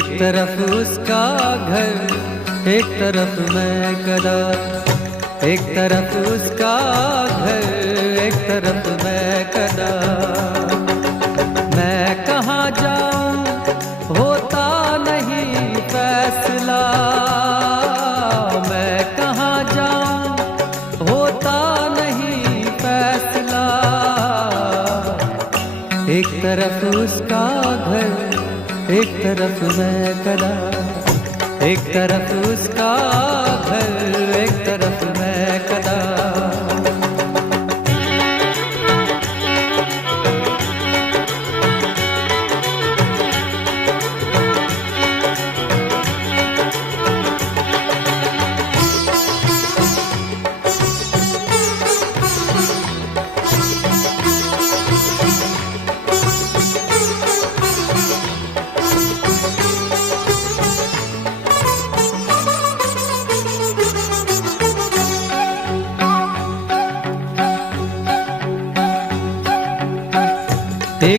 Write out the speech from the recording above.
एक तरफ उसका घर, एक तरफ मैं कदा। एक तरफ उसका घर, एक तरफ मैं कदा। मैं कहाँ जाऊँ होता नहीं फैसला, मैं कहाँ जाऊँ होता नहीं फैसला। एक तरफ उसका घर, एक तरफ मैं कदा। एक तरफ उसका घर, एक तरफ